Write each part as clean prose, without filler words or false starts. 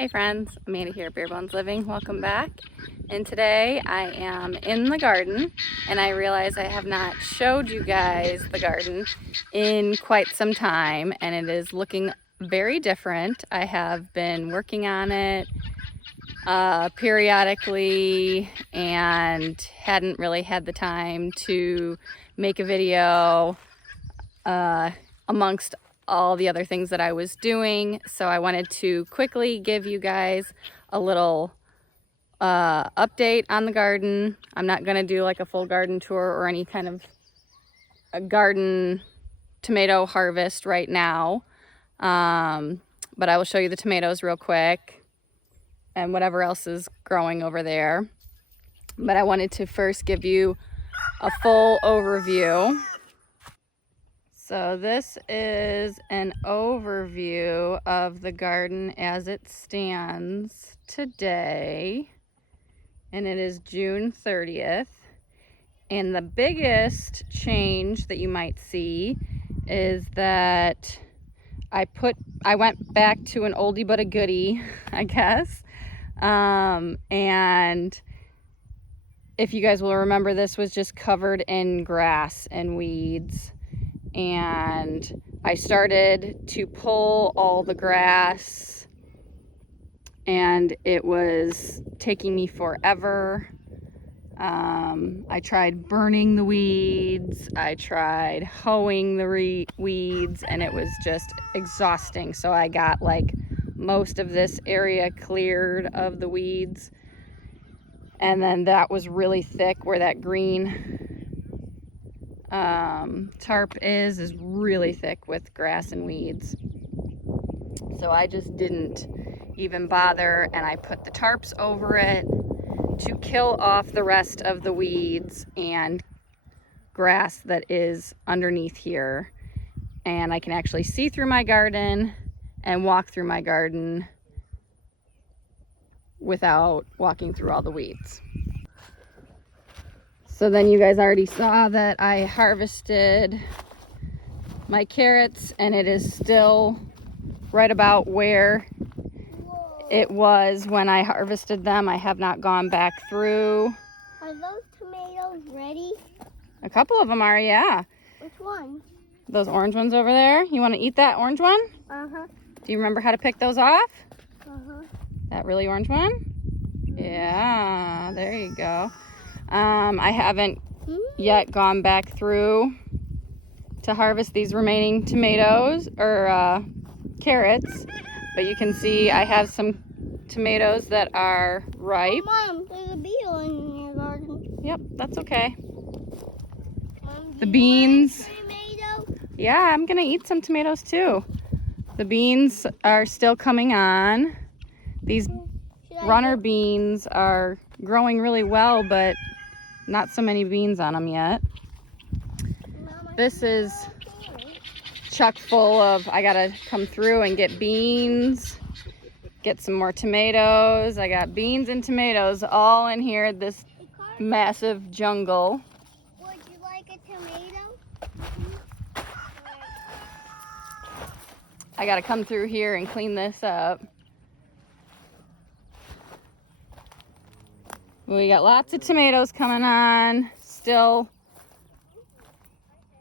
Hey friends, Amanda here at Bare Bones Living. Welcome back. And today I am in the garden and I realize I have not showed you guys the garden in quite some time and it is looking very different. I have been working on it periodically and hadn't really had the time to make a video amongst all the other things that I was doing. So I wanted to quickly give you guys a little update on the garden. I'm not going to do like a full garden tour or any kind of a garden tomato harvest right now. But I will show you the tomatoes real quick and whatever else is growing over there. But I wanted to first give you a full overview. So this is an overview of the garden as it stands today, and it is June 30th. And the biggest change that you might see is that I went back to an oldie but a goodie, I guess. And if you guys will remember, this was just covered in grass and weeds. And I started to pull all the grass and it was taking me forever. I tried burning the weeds, I tried hoeing the weeds, and it was just exhausting. So I got like most of this area cleared of the weeds, and then that was really thick where that green tarp is really thick with grass and weeds. So I just didn't even bother, and I put the tarps over it to kill off the rest of the weeds and grass that is underneath here. And I can actually see through my garden and walk through my garden without walking through all the weeds. So then you guys already saw that I harvested my carrots and it is still right about where it was when I harvested them. I have not gone back through. Are those tomatoes ready? A couple of them are, yeah. Which ones? Those orange ones over there. You want to eat that orange one? Uh-huh. Do you remember how to pick those off? Uh-huh. That really orange one? Yeah, there you go. I haven't yet gone back through to harvest these remaining tomatoes or carrots, but you can see I have some tomatoes that are ripe. Mom, there's a beetle in your garden. Yep, that's okay. Mom, The beans. tomato? Yeah, I'm gonna eat some tomatoes too. The beans are still coming on. These runner beans are growing really well, but not so many beans on them yet. This is chock full of, I gotta come through and get beans, get some more tomatoes. I got beans and tomatoes all in here, this massive jungle. Would you like a tomato? I gotta come through here and clean this up. We got lots of tomatoes coming on, still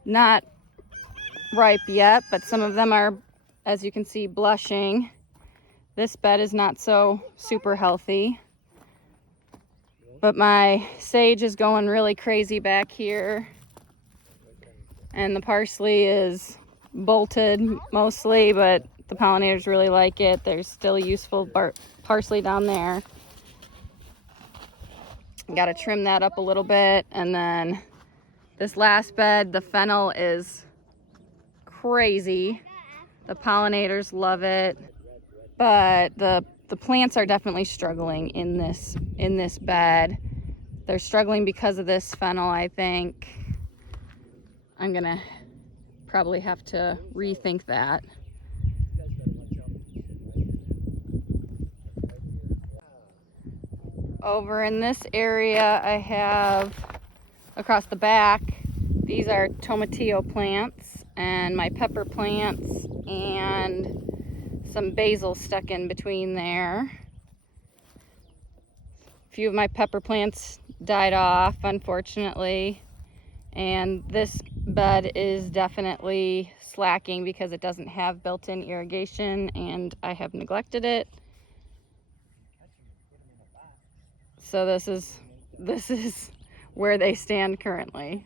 not ripe yet, but some of them are, as you can see, blushing. This bed is not so super healthy, but my sage is going really crazy back here, and the parsley is bolted mostly, but the pollinators really like it. There's still useful parsley down there. Got to trim that up a little bit. And then this last bed, the fennel is crazy. The pollinators love it, but the plants are definitely struggling in this bed. They're struggling because of this fennel, I think. I'm gonna probably have to rethink that. Over in this area, I have across the back, these are tomatillo plants and my pepper plants and some basil stuck in between there. A few of my pepper plants died off, unfortunately. And this bed is definitely slacking because it doesn't have built-in irrigation and I have neglected it. So this is where they stand currently.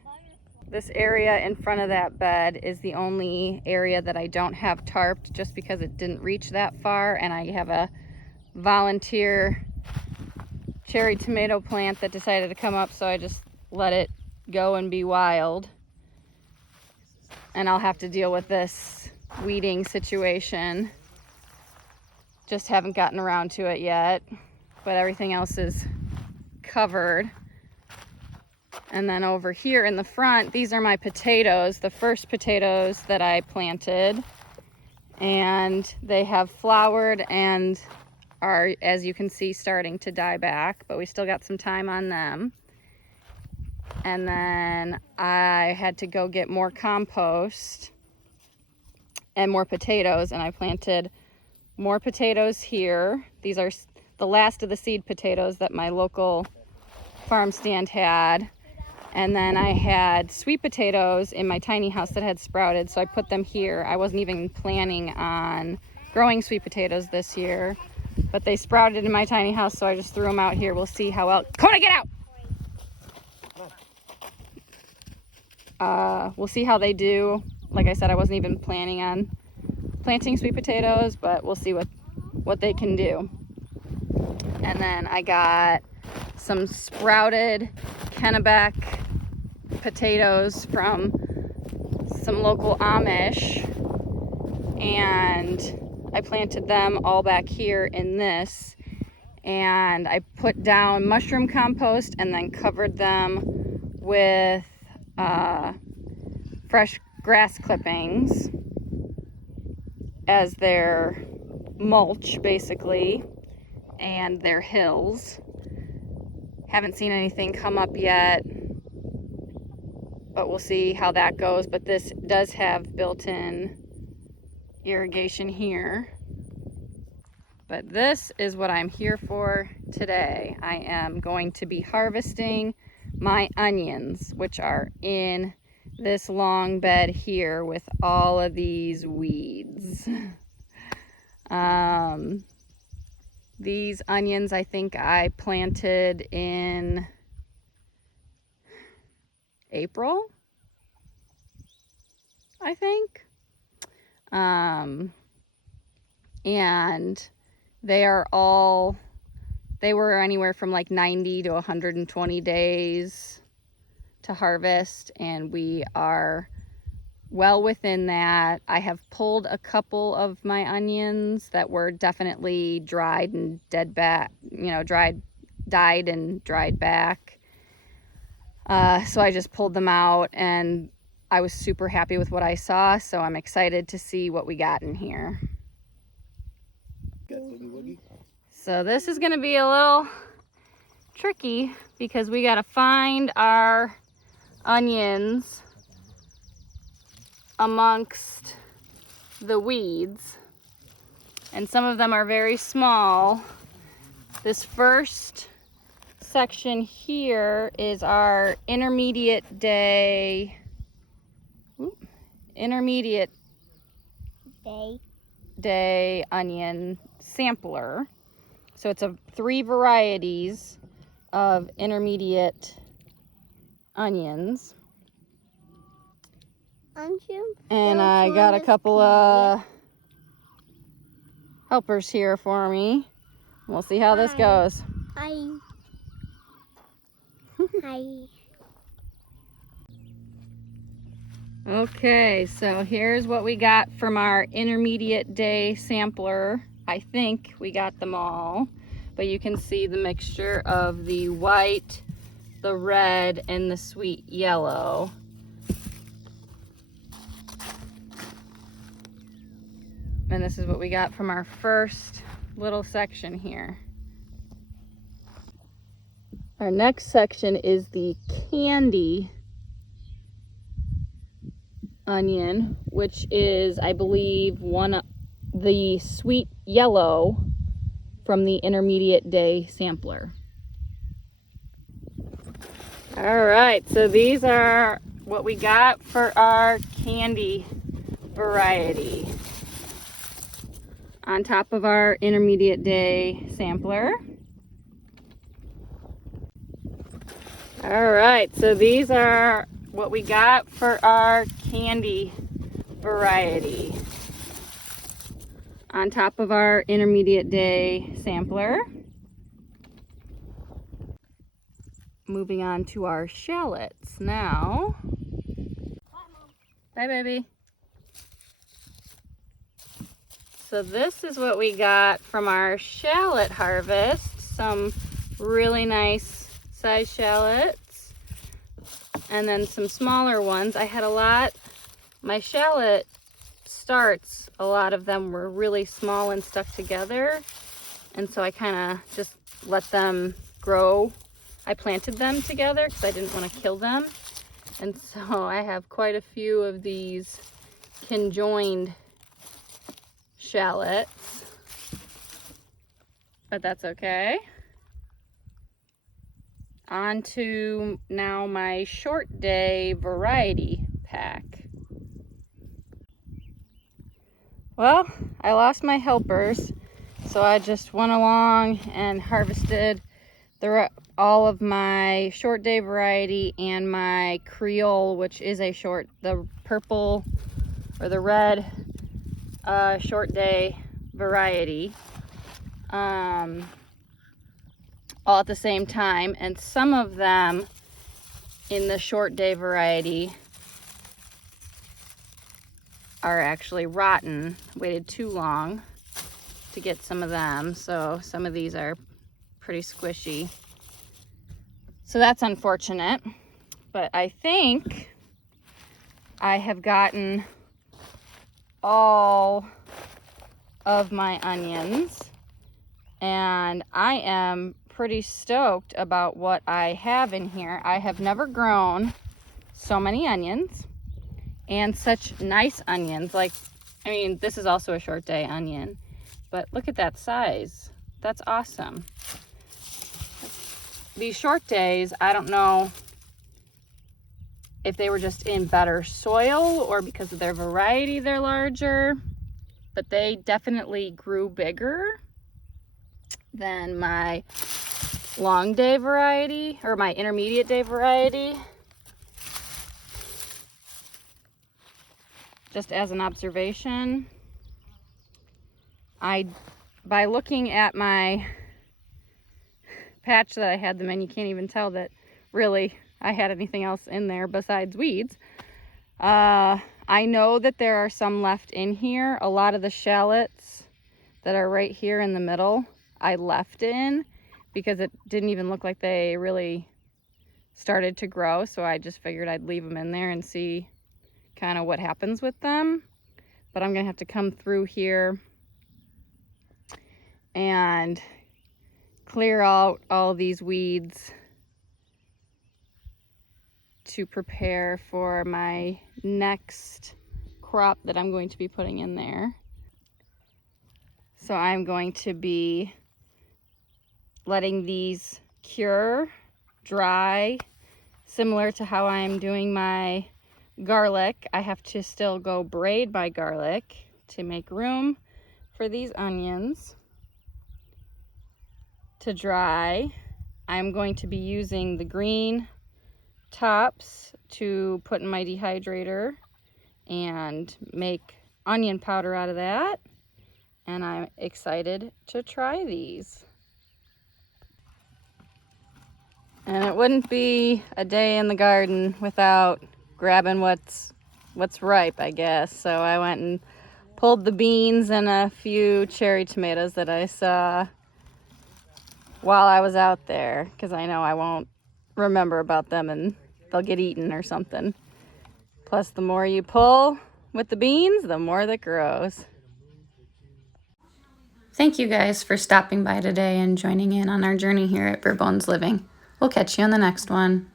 This area in front of that bed is the only area that I don't have tarped just because it didn't reach that far, and I have a volunteer cherry tomato plant that decided to come up, so I just let it go and be wild. And I'll have to deal with this weeding situation. Just haven't gotten around to it yet, but everything else is covered. And then over here in the front, these are my potatoes, the first potatoes that I planted. And they have flowered and are, as you can see, starting to die back, but we still got some time on them. And then I had to go get more compost and more potatoes, and I planted more potatoes here. These are the last of the seed potatoes that my local farm stand had. And then I had sweet potatoes in my tiny house that had sprouted, so I put them here. I wasn't even planning on growing sweet potatoes this year, but they sprouted in my tiny house, so I just threw them out here. We'll see how well... Kona, get out! We'll see how they do. Like I said, I wasn't even planning on planting sweet potatoes, but we'll see what they can do. And then I got some sprouted Kennebec potatoes from some local Amish, and I planted them all back here in this, and I put down mushroom compost and then covered them with fresh grass clippings as their mulch, basically, and their hills. Haven't seen anything come up yet, but we'll see how that goes. But this does have built-in irrigation here. But this is what I'm here for today. I am going to be harvesting my onions, which are in this long bed here with all of these weeds. These onions I think I planted in April, I think. And they were anywhere from like 90 to 120 days to harvest, and we are well within that. I have pulled a couple of my onions that were definitely dried and dead back, died and dried back. So I just pulled them out, and I was super happy with what I saw, so I'm excited to see what we got in here. So this is gonna be a little tricky because we gotta find our onions amongst the weeds, and some of them are very small. This first section here is our intermediate day onion sampler. So it's 3 varieties of intermediate onions. And I got a couple of helpers here for me. We'll see how this goes. Hi. Hi. Okay, so here's what we got from our intermediate day sampler. I think we got them all, but you can see the mixture of the white, the red, and the sweet yellow. And this is what we got from our first little section here. Our next section is the candy onion, which is, I believe, one the sweet yellow from the intermediate day sampler. All right, so these are what we got for our candy variety on top of our intermediate day sampler. All right, so these are what we got for our candy variety on top of our intermediate day sampler. Moving on to our shallots now. Bye, baby. So this is what we got from our shallot harvest. Some really nice size shallots and then some smaller ones. I had a lot, my shallot starts, a lot of them were really small and stuck together, and so I kind of just let them grow. I planted them together because I didn't want to kill them, and so I have quite a few of these conjoined shallots, but that's okay. On to now my short day variety pack. Well, I lost my helpers, so I just went along and harvested all of my short day variety and my Creole, which is the purple or the red short day variety, all at the same time. And some of them in the short day variety are actually rotten. Waited too long to get some of them, so some of these are pretty squishy. So that's unfortunate, but I think I have gotten all of my onions, and I am pretty stoked about what I have in here. I have never grown so many onions and such nice onions. Like, I mean, this is also a short day onion, but look at that size. That's awesome. These short days, I don't know if they were just in better soil or because of their variety they're larger, but they definitely grew bigger than my long day variety or my intermediate day variety. Just as an observation, by looking at my patch that I had them in, you can't even tell that really I had anything else in there besides weeds. I know that there are some left in here. A lot of the shallots that are right here in the middle, I left in because it didn't even look like they really started to grow. So I just figured I'd leave them in there and see kind of what happens with them. But I'm gonna have to come through here and clear out all these weeds to prepare for my next crop that I'm going to be putting in there. So I'm going to be letting these cure, dry, similar to how I'm doing my garlic. I have to still go braid my garlic to make room for these onions to dry. I'm going to be using the green tops to put in my dehydrator and make onion powder out of that, and I'm excited to try these. And it wouldn't be a day in the garden without grabbing what's ripe, I guess. So I went and pulled the beans and a few cherry tomatoes that I saw while I was out there, because I know I won't remember about them and they'll get eaten or something. Plus, the more you pull with the beans, the more that grows. Thank you guys for stopping by today and joining in on our journey here at Bare Bones Living. We'll catch you on the next one.